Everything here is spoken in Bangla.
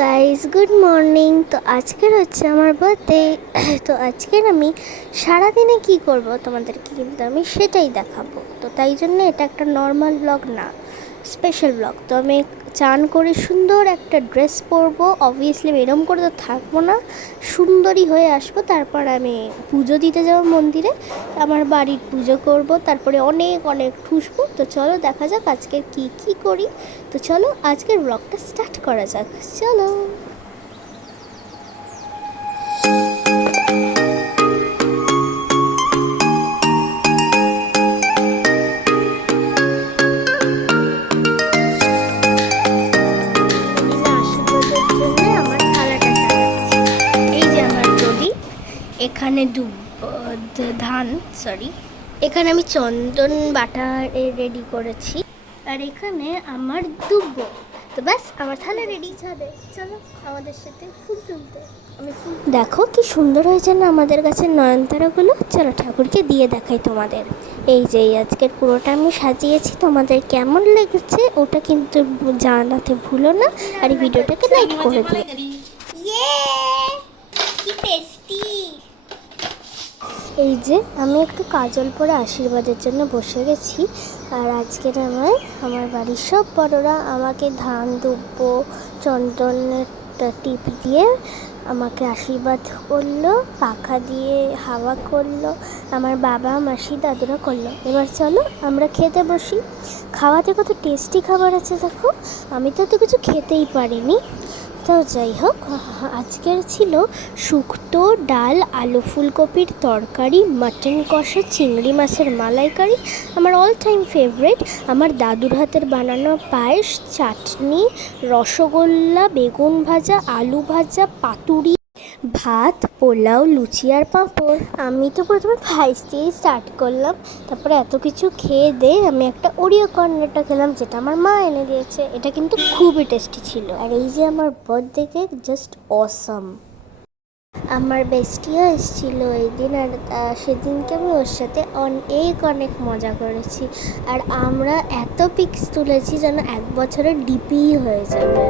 Guys, good morning. তো আজকের হচ্ছে আমার বার্থডে। তো আজকের আমি সারাদিনে কি করব তোমাদেরকে কিন্তু আমি সেটাই দেখাবো। তো তাই জন্য এটা একটা নর্মাল ব্লগ না, স্পেশাল ব্লগ। তো আমি চান করে সুন্দর একটা ড্রেস পরবো। অবভিয়াসলি এরম করে তো থাকবো না, সুন্দরী হয়ে আসবো। তারপর আমি পুজো দিতে যাবো মন্দিরে, আমার বাড়ির পুজো করব, তারপরে অনেক অনেক ঠুসবো। তো চলো দেখা যাক আজকের কি করি। তো চলো আজকের ব্লগটা স্টার্ট করা যাক, চলো। আশীর্বাদের জন্য আমার থালাটা সাজাচ্ছি। এই যে আমার প্রদীপ, এখানে ধান, সরি, এখানে আমি চন্দন বাটা রেডি করেছি, আর এখানে আমার দুব্ব। তো ব্যাস, আমার থালা রেডি। ছাদে চলো আমাদের সাথে ফুল তুলতে। আমি ফুল দেখো কি সুন্দর হয়েছে না আমাদের গাছের নয়নতারাগুলো। চলো ঠাকুরকে দিয়ে দেখাই তোমাদের। এই যে আজকের পুরোটা আমি সাজিয়েছি, তোমাদের কেমন লেগেছে ওটা কিন্তু জানাতে ভুলো না, আর এই ভিডিওটাকে লাইক করে দিও। কি টেস্টি। এই যে আমি একটু কাজল পরে আশীর্বাদের জন্য বসে গেছি। আর আজকের আমার বাড়ির সব বড়রা আমাকে ধান দুব্ব চন্দনের টিপ দিয়ে আমাকে আশীর্বাদ করলো, পাখা দিয়ে হাওয়া করলো, আমার বাবা মাসি দাদুরা করলো। এবার চলো আমরা খেতে বসি। খাওয়াতে কত টেস্টি খাবার আছে দেখো, আমি তো কিছু খেতেই পারিনি। তো যাই হোক, আজকের ছিল শুক্তো, ডাল, আলু ফুলকপির তরকারি, মাটন কষা, চিংড়ি মাছের মালাইকারি, আমার অল টাইম ফেভারিট, আমার দাদুর হাতের বানানো পায়েস, চাটনি, রসগোল্লা, বেগুন ভাজা, আলু ভাজা, পাতুরি, ভাত, পোলাও, লুচি আর পাঁপড়। আমি তো প্রথমে ভাইস দিয়েই স্টার্ট করলাম, তারপরে এত কিছু খেয়ে দিয়ে আমি একটা ওরিও কর্নেরটা খেলাম, যেটা আমার মা এনে দিয়েছে। এটা কিন্তু খুবই টেস্টি ছিল। আর এই যে আমার বার্থডে কেক, জাস্ট অসাম। আমার বেস্টিও এসেছিল এই দিন, আর সেদিনকে আমি ওর সাথে অনেক মজা করেছি। আর আমরা এত পিক্স তুলেছি যেন 1 বছরের ডিপিই হয়ে যাবে।